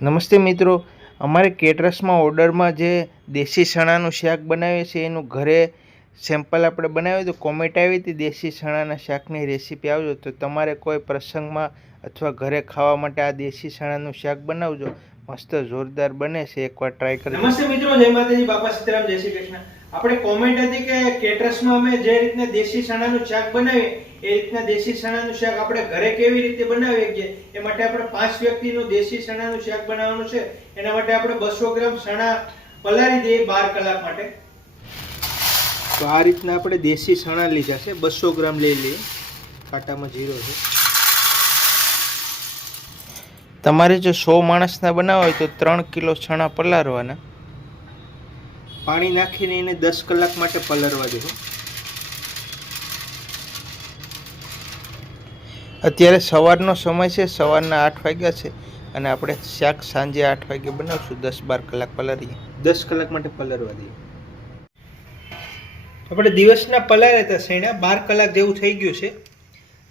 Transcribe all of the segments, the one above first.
નમસ્તે મિત્રો, અમારે કેટરસમાં ઓર્ડરમાં જે દેશી ચણાનું શાક બનાવીએ છીએ એનું ઘરે સેમ્પલ આપણે બનાવ્યું તો કોમેન્ટ આવી હતી દેશી ચણાના શાકની રેસીપી આવજો. તો તમારે કોઈ પ્રસંગમાં અથવા ઘરે ખાવા માટે આ દેશી ચણાનું શાક બનાવજો, મસ્ત જોરદાર બને છે, એકવાર ટ્રાય કરજો. નમસ્તે મિત્રો, જય માતાજી, બાપા સીતારામ, જય શ્રી કૃષ્ણ. આપણે કોમેન્ટ હતી કે કેટરસમાં અમે જે રીતના દેશી ચણાનું શાક બનાવીએ એ રીતના દેશી ચણાનું શાક આપણે ઘરે કેવી રીતે બનાવીએ કે એ માટે આપણે 5 વ્યક્તિનું દેશી ચણાનું શાક બનાવવાનું છે. એના માટે આપણે 200 ગ્રામ ચણા પલાળી દઈએ 12 કલાક માટે. તો આ રીતના આપણે દેશી ચણા લીધા છે, 200 ગ્રામ લઈ લઈએ. કાંટામાં જીરો છે. તમારે જો 100 માણસના બનાવવા હોય તો 3 કિલો ચણા પલાળવાના, પાણી નાખીને એને 10 કલાક માટે પલાળવા દેવું. અત્યારે સવારનો સમય છે, સવારના 8 વાગ્યા છે અને આપણે શાક સાંજે 8 વાગે બનાવશું. 10-12 કલાક પલાળીએ, 10 કલાક માટે પલાળવા દઈએ. આપણે દિવસના પલાળ્યા હતા શેણા, 12 કલાક જેવું થઈ ગયું છે.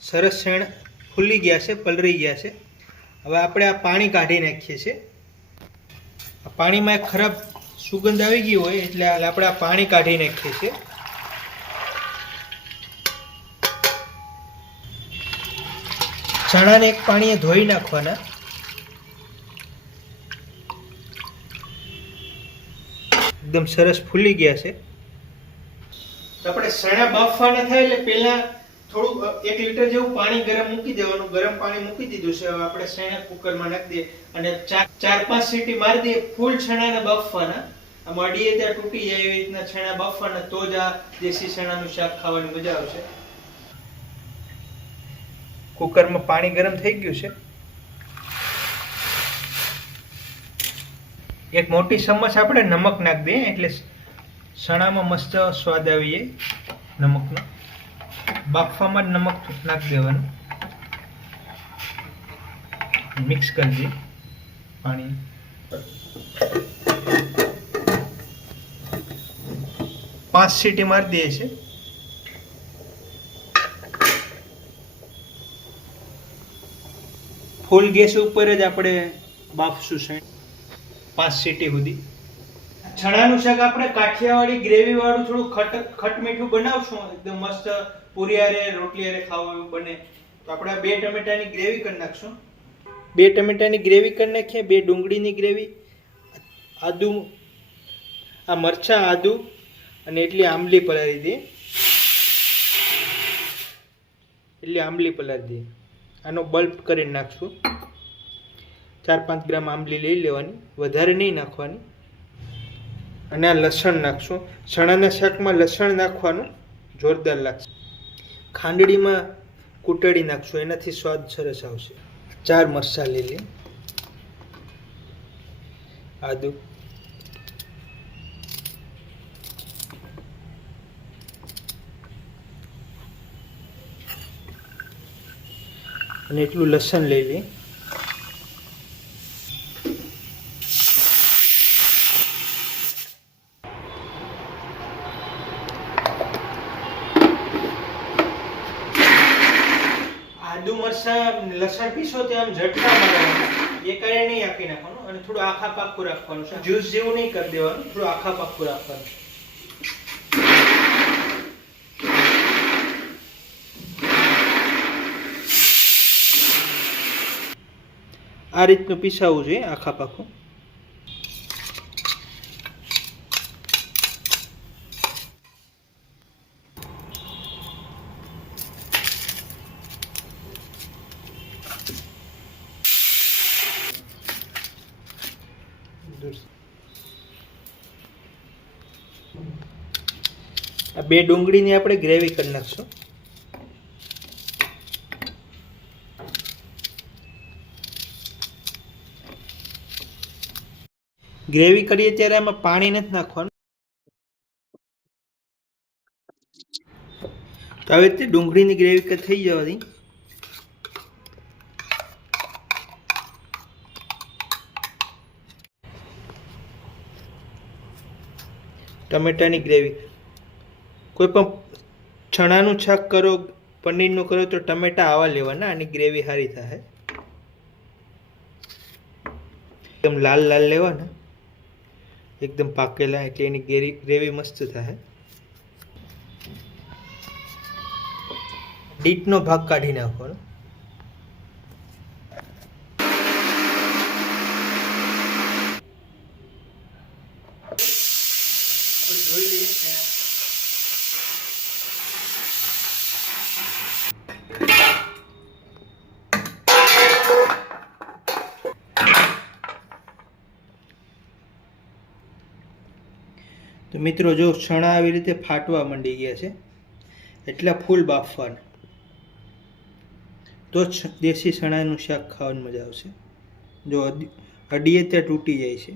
સરસ શેણ ફૂલી ગયા છે, પલળી ગયા છે. હવે આપણે આ પાણી કાઢી નાખીએ છીએ. આ પાણીમાં એક ખરાબ સુગંધ આવી ગઈ હોય એટલે આપણે આ પાણી કાઢી નાખીએ છીએ. ચણાને એક પાણીએ ધોઈ નાખવાના. એકદમ સરસ ફૂલી ગયા છે. આપણે ચણા બાફવાના થાય એટલે પહેલા થોડું 1 લીટર જેવું પાણી ગરમ મૂકી દેવાનું. ગરમ પાણી મૂકી દીધું છે. હવે આપણે ચણા કુકરમાં નાખી દઈએ અને 4-5 સીટી મારી દઈએ. ફૂલ ચણાને બાફવાના. આમ અડીએ ત્યાં તૂટી જાય એવી રીતના ચણા બાફવાના, તો જ આ દેશી ચણાનું શાક ખાવાની મજા આવશે. કુકરમાં પાણી ગરમ થઈ ગયું છે. એક મોટી ચમચ આપણે નમક નાખી દઈએ એટલે ચણામાં મસ્ત સ્વાદ આવી જાય નમકનો. બાફવામાં જ નમક નાખી દેવાનું. મિક્સ કરી દઈએ પાણી. 5 સીટી મારી દઈએ છે. ફૂલ ગેસ ઉપર જ આપણે બાફશું છે 5 સીટી સુધી. ચણાનું શાક આપણે કાઠિયાવાડી ગ્રેવી વાળું થોડું ખટ મીઠું બનાવશું. એકદમ મસ્ત પૂરી હારે રોટલી હારે ખાવા એવું બને. તો આપણે 2 ટમેટાની ગ્રેવી કરી નાખશું. 2 ટમેટાની ગ્રેવી કરી નાખીએ. 2 ડુંગળીની ગ્રેવી, આદુ, આ મરચાં, આદુ અને એટલી આંબલી પલાળી દઈએ. એટલી આંબલી પલાળી દઈએ. આનો બલ્બ કરીને નાખશું. 4-5 ગ્રામ આંબલી લઈ લેવાની, વધારે નહીં નાખવાની. અને આ લસણ નાખશું. ચણાના શાકમાં લસણ નાખવાનું, જોરદાર લાગશે. ખાંડડીમાં કૂટડી નાખશું, એનાથી સ્વાદ સરસ આવશે. 4 મરચાં લઈ લઈએ. આદુ, અને એટલું લસણ લઈ લઈએ. આદુ મરચાં લસણ પીસો તે આમ ઝટકા મારવાના, એ કરે નહીં આપી નાખવાનું. અને થોડું આખા પાકું રાખવાનું છે, જ્યુસ જેવું નહીં કરી દેવાનું, થોડું આખા પાકું રાખવાનું. આ રીતનું પીસાવવું જોઈએ આખા પાકું. આ 2 ડુંગળીની આપણે ગ્રેવી કરી નાખશું. ગ્રેવી કરીએ ત્યારે એમાં પાણી નથી નાખવાનું. તો આવી રીતે ડુંગળીની ગ્રેવી થઈ જવાથી ટમેટાની ગ્રેવી. કોઈ પણ ચણાનું શાક કરો, પનીરનું કરો તો ટમેટા આવા લેવાના, આની ગ્રેવી સારી થાય. એકદમ લાલ લાલ લેવાના, એકદમ પાકેલા, એટલે એની ગ્રેવી મસ્ત થાય. ડીટનો ભાગ કાઢી નાખવાનો. જોઈ લઈએ. તો મિત્રો જો ચણા આવી રીતે ફાટવા માંડી ગયા છે, એટલા ફૂલ બાફવાના, તો જ દેશી ચણાનું શાક ખાવાની મજા આવશે. જો અડીએ ત્યાં તૂટી જાય છે.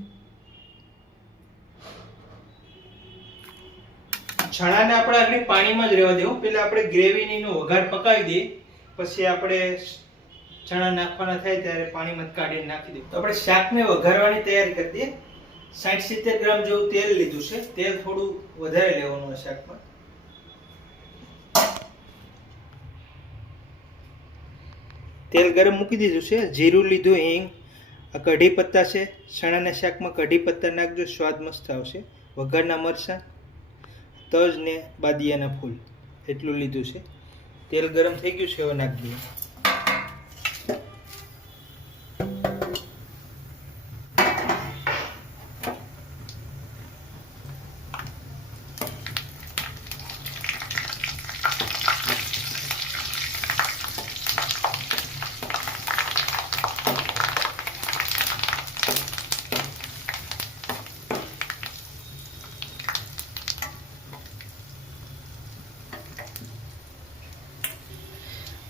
ચણાને આપણે આગળ પાણીમાં જ રહેવા દેવું. પહેલા આપણે ગ્રેવીનો વઘાર પકાવી દઈએ, પછી આપણે ચણા નાખવાના થાય ત્યારે પાણીમાં કાઢીને નાખી દઈએ. તો આપણે શાકને વઘારવાની તૈયારી કરી દઈએ. 60-70 ગ્રામ જેવું તેલ લીધું છે. તેલ થોડું વધારે લેવાનું છે શાકમાં. તેલ ગરમ મૂકી દીધું છે. જીરું લીધું, હિંગ, આ કઢી પત્તા છે. ચણાના શાકમાં કઢી પત્તા નાખજો, સ્વાદ મસ્ત આવશે. વઘારના મરચાં, તજ ને બાદિયાના ફૂલ, એટલું લીધું છે. તેલ ગરમ થઈ ગયું છે, હવે નાખી દઈએ.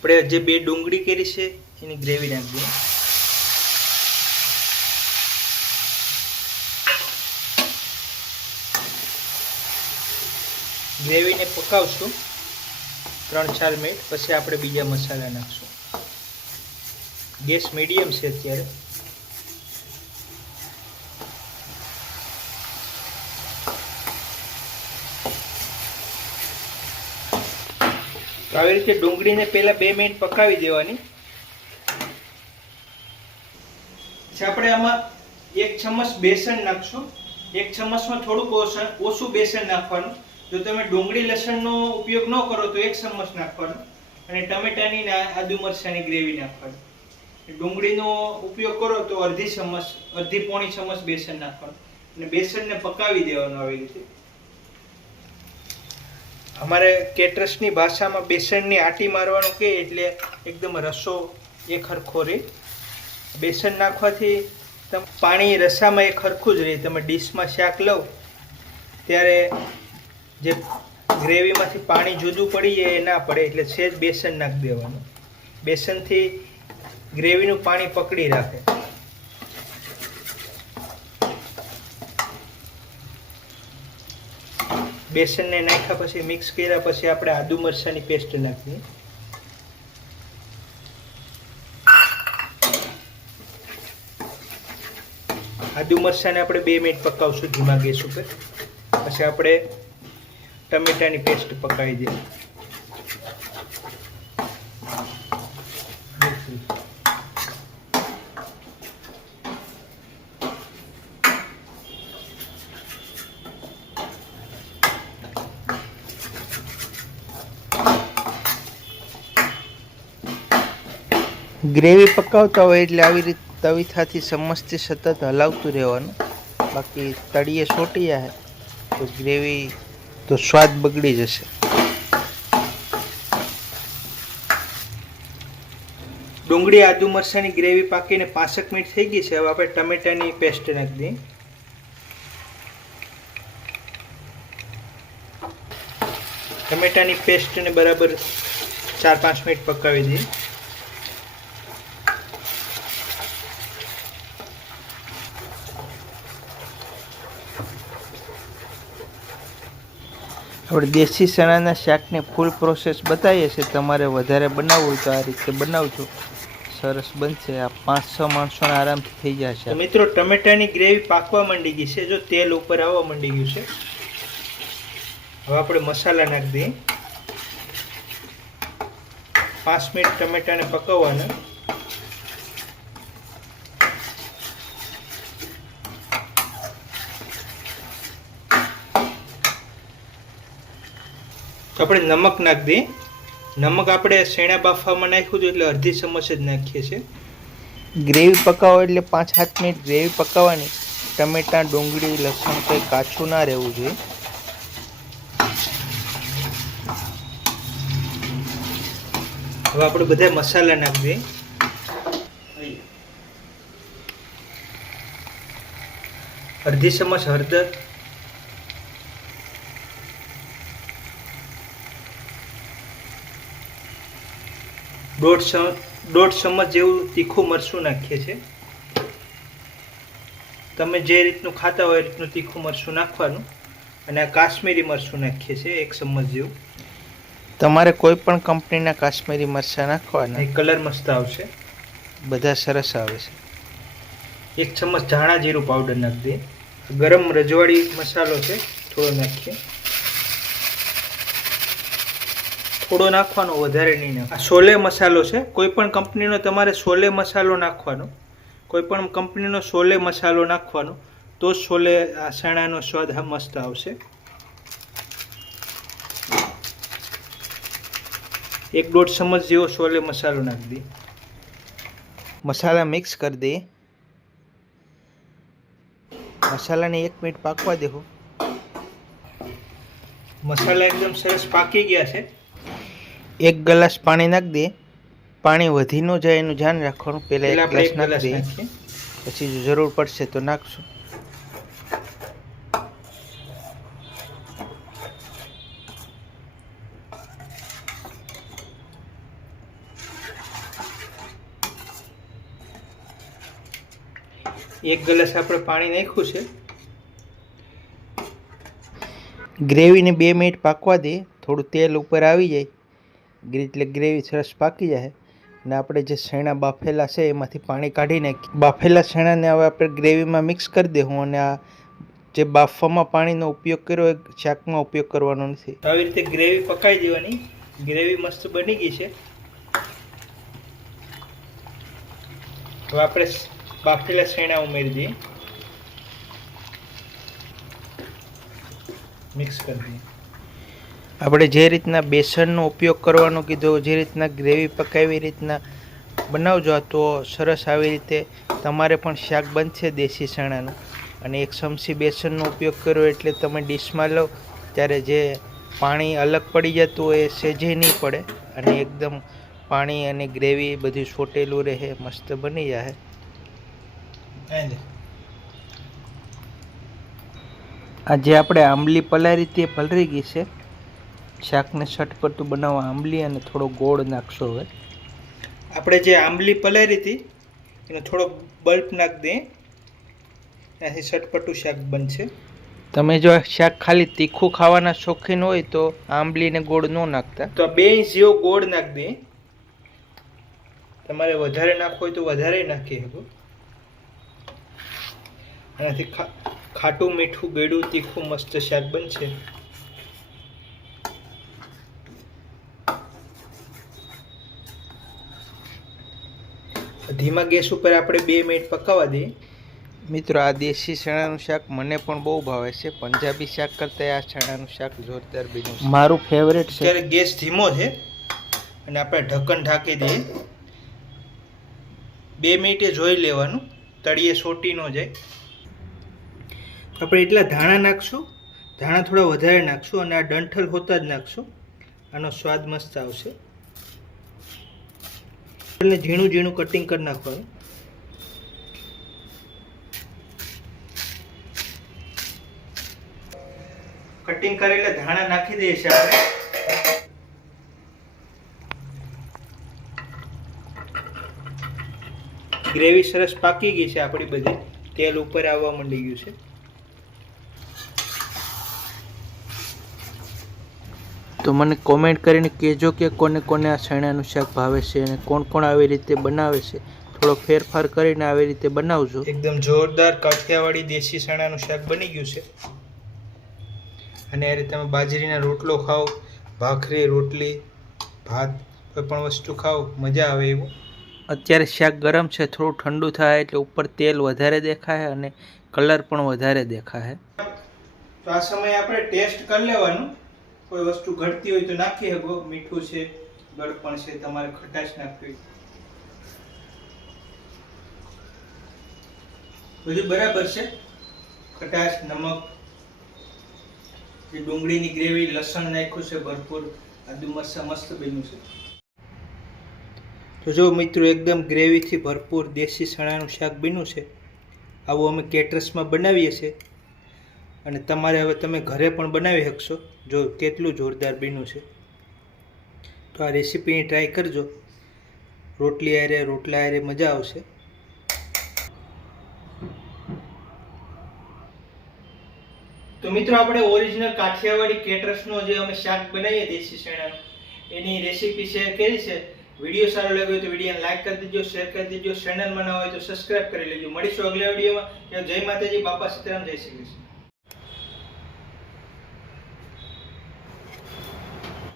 આપણે જે 2 ડુંગળી કરી છે એની ગ્રેવી નાખી દઈએ. ગ્રેવીને પકાવશું 3-4 મિનિટ, પછી આપણે બીજા મસાલા નાખશું. ગેસ મીડિયમ છે અત્યારે. આવી રીતે ડુંગળીને પહેલા 2 મિનિટ પકાવી દેવાની. આપણે આમાં 1 ચમચ બેસન નાખશું. 1 ચમચમાં થોડુંક ઓછું બેસન નાખવાનું. જો તમે ડુંગળી લસણનો ઉપયોગ ન કરો તો 1 ચમચ નાખવાનું, અને ટમેટાની ને આદુ મરચાંની ગ્રેવી નાખવાની. ડુંગળીનો ઉપયોગ કરો તો અડધી-પોણી ચમચ બેસન નાખવાનું, અને બેસનને પકાવી દેવાનું આવી રીતે. અમારે કેટરસની ભાષામાં બેસનની આટી મારવાનું કહે, એટલે એકદમ રસો એક હરખો રહે. બેસન નાખવાથી પાણી રસામાં એક હરખું જ રહે. તમે ડીશમાં શાક લો ત્યારે જે ગ્રેવીમાંથી પાણી જુદું પડી જાય એ ના પડે, એટલે સહેજ બેસન નાખી દેવાનું. બેસનથી ગ્રેવીનું પાણી પકડી રાખે. બેસનને નાખ્યા પછી મિક્સ કર્યા પછી આપણે આદુ મરચાંની પેસ્ટ નાખીએ. આદુ મરચાંને આપણે 2 મિનિટ પકાવશું ધીમા ગેસ ઉપર. પછી આપણે ટમેટાની પેસ્ટ પકાવી દઈએ. ગ્રેવી પકાવતા હોય એટલે આવી રીતે તવીથાથી ચમચથી સતત હલાવતું રહેવાનું, બાકી તળીએ ચોંટી જાય તો ગ્રેવી તો સ્વાદ બગડી જશે. ડુંગળી આદુ મરચાંની ગ્રેવી પાકીને 5 મિનિટ થઈ ગઈ છે. હવે આપણે ટમેટાની પેસ્ટ નાખી દઈએ. ટમેટાની પેસ્ટને બરાબર 4-5 મિનિટ પકાવી દઈએ. આપણે દેશી ચણાના શાકને ફૂલ પ્રોસેસ બતાવીએ છીએ. તમારે વધારે બનાવવું હોય તો આ રીતે બનાવજો, સરસ બનશે. આ 5-6 માણસોને આરામથી થઈ જશે. મિત્રો ટમેટાની ગ્રેવી પાકવા માંડી ગઈ છે. જો તેલ ઉપર આવવા માંડી ગયું છે. હવે આપણે મસાલા નાખી દઈએ. 5 મિનિટ ટમેટાને પકવવાના. તો આપણે નમક નાખી દઈએ. નમક આપણે શેણા બાફવામાં નાખ્યું હતું એટલે અડધી ચમચ જ નાખીએ છીએ. ગ્રેવી પકાવો એટલે 5-7 મિનિટ ગ્રેવી પકાવવાની. ટમેટાં, ડુંગળી, લસણ કંઈ કાચું ના રહેવું જોઈએ. હવે આપણે બધા મસાલા નાખી દઈએ. અડધી ચમચ હળદર, દોઢ ચમચ જેવું તીખું મરચું નાખીએ છીએ. તમે જે રીતનું ખાતા હોય એ રીતનું તીખું મરચું નાખવાનું. અને આ કાશ્મીરી મરચું નાખીએ છીએ 1 ચમચ જેવું. તમારે કોઈ પણ કંપનીના કાશ્મીરી મરચાં નાખવાના, એ કલર મસ્ત આવશે, બધા સરસ આવે છે. 1 ચમચ ધાણા જીરું પાવડર નાખી દઈએ. ગરમ રજવાડી મસાલો છે, થોડો નાખીએ. થોડો નાખવાનો, વધારે નહીં નાખવાનો. આ છોલે મસાલો છે, કોઈ પણ કંપનીનો તમારે છોલે મસાલો નાખવાનો. કોઈ પણ કંપનીનો છોલે મસાલો નાખવાનો, તો છોલે આ ચણાનો સ્વાદ મસ્ત આવશે. 1-1.5 ચમચ જેવો છોલે મસાલો નાખી દઈએ. મસાલા મિક્સ કરી દઈએ. મસાલાને 1 મિનિટ પાકવા દેવું. મસાલા એકદમ સરસ પાકી ગયા છે. 1 ગ્લાસ પાણી નાખી દઈએ. પાણી વધી ન જાય એનું ધ્યાન રાખવાનું. પહેલાં 1 ગ્લાસ નાખી દઈએ, પછી જો જરૂર પડશે તો નાખશું. એક ગ્લાસ આપણે પાણી નાખ્યું છે. ગ્રેવીને 2 મિનિટ પાકવા દઈએ. થોડું તેલ ઉપર આવી જાય એટલે ગ્રેવી સરસ પાકી જાય. અને આપણે જે શેણા બાફેલા છે એમાંથી પાણી કાઢી નાખીએ. બાફેલા શેણાને હવે આપણે ગ્રેવીમાં મિક્સ કરી દઉં. અને આ જે બાફવામાં પાણીનો ઉપયોગ કર્યો એ શાકમાં ઉપયોગ કરવાનો નથી. આવી રીતે ગ્રેવી પકાવી દેવાની. ગ્રેવી મસ્ત બની ગઈ છે. હવે આપણે બાફેલા શેણા ઉમેરી દઈએ, મિક્સ કરી દઈએ. આપણે જે રીતના બેસનનો ઉપયોગ કરવાનો કીધો, જે રીતના ગ્રેવી પકાવી રીતના બનાવજો તો સરસ આવી રીતે તમારે પણ શાક બનશે દેશી ચણાનું. અને 1 ચમચી બેસનનો ઉપયોગ કર્યો એટલે તમે ડીશમાં લો ત્યારે જે પાણી અલગ પડી જતું હોય એ સહેજે નહીં પડે. અને એકદમ પાણી અને ગ્રેવી બધું છોટેલું રહે, મસ્ત બની જાય. આજે આપણે આંબલી પલાળી તે પલળી ગઈ છે. શાકને ચટપટું બનાવવા આંબલી અને થોડો ગોળ નાખશો. હવે આપણે જે આંબલી પલાળી હતી એનો થોડો બલ્બ નાખી દઈએ, એનાથી ચટપટું શાક બનશે. તમે જો શાક ખાલી તીખું ખાવાના શોખીન હોય તો આંબલી ને ગોળ ન નાખતા. તો 2 ઇંચ જેવો ગોળ નાખી દઈએ. તમારે વધારે નાખવો હોય તો વધારે નાખી શકો. એનાથી ખાટું, મીઠું, ગળ્યું, તીખું મસ્ત શાક બનશે. ધીમા ગેસ ઉપર આપણે 2 મિનિટ પકાવવા દઈએ. મિત્રો, આ દેશી ચણાનું શાક મને પણ બહુ ભાવે છે. પંજાબી શાક કરતાં આ ચણાનું શાક જોરદાર બન્યું છે, મારું ફેવરેટ છે. ત્યારે ગેસ ધીમો છે અને આપણે ઢક્કન ઢાંકી દઈએ. 2 મિનિટે જોઈ લેવાનું, તળિયે સોટી ન જાય. આપણે એટલા ધાણા નાખશું, ધાણા થોડા વધારે નાખશું અને આ ડંઠલ હોતા જ નાખશું. આનો સ્વાદ મસ્ત આવશે. એટલે ઝીણું ઝીણું કટિંગ કરી નાખવાનું. કટિંગ કરેલા ધાણા નાખી દઈએ છીએ આપણે. ગ્રેવી સરસ પાકી ગઈ છે આપણી બધી. તેલ ઉપર આવવા માંડી ગયું છે. તો મને કોમેન્ટ કરીને કહેજો કે કોને કોને આ ચણાનું શાક ભાવે છે અને કોણ કોણ આવી રીતે બનાવે છે. થોડો ફેરફાર કરીને આવી રીતે બનાવજો. એકદમ જોરદાર કાઠિયાવાડી દેશી ચણાનું શાક બની ગયું છે. અને આ રીતે તમે બાજરીના રોટલો ખાઓ, ભાખરી, રોટલી, ભાત, કોઈ પણ વસ્તુ ખાઓ, મજા આવે એવું. અત્યારે શાક ગરમ છે, થોડું ઠંડુ થાય એટલે ઉપર તેલ વધારે દેખાય અને કલર પણ વધારે દેખાય. તો આ સમયે આપણે ટેસ્ટ કરી લેવાનું કોઈ વસ્તુ ઘટતી હોય તો નાખી શકો. મીઠું છે, ગળપણ છે, તમારે ખટાશ નાખવી બધું બરાબર છે. ખટાશ, નમક, જે ડુંગળીની ગ્રેવી, લસણ નાખ્યું છે ભરપૂર, આદુ મરચાં મસ્ત બન્યું છે. તો જો મિત્રો એકદમ ગ્રેવીથી ભરપૂર દેશી ચણાનું શાક બન્યું છે. આવું અમે કેટરસમાં બનાવીએ છીએ અને તમારે હવે તમે ઘરે પણ બનાવી શકશો. જો કેટલું જોરદાર બન્યું છે. તો આ રેસીપીની ટ્રાય કરજો. રોટલી હારે, રોટલા હારે મજા આવશે. તો મિત્રો આપણે ઓરિજિનલ કાઠિયાવાડી કેટરસનો જે અમે શાક બનાવીએ દેશી ચણાનું, એની રેસીપી શેર કરી છે. વિડીયો સારો લાગ્યો તો વિડીયોને લાઈક કરી દેજો, શેર કરી દેજો. ચેનલમાં ન હોય તો સબસ્ક્રાઇબ કરી લેજો. મળીશું અગલા વિડીયોમાં. જય માતાજી, બાપા સીતારામ, જય શ્રી કૃષ્ણ.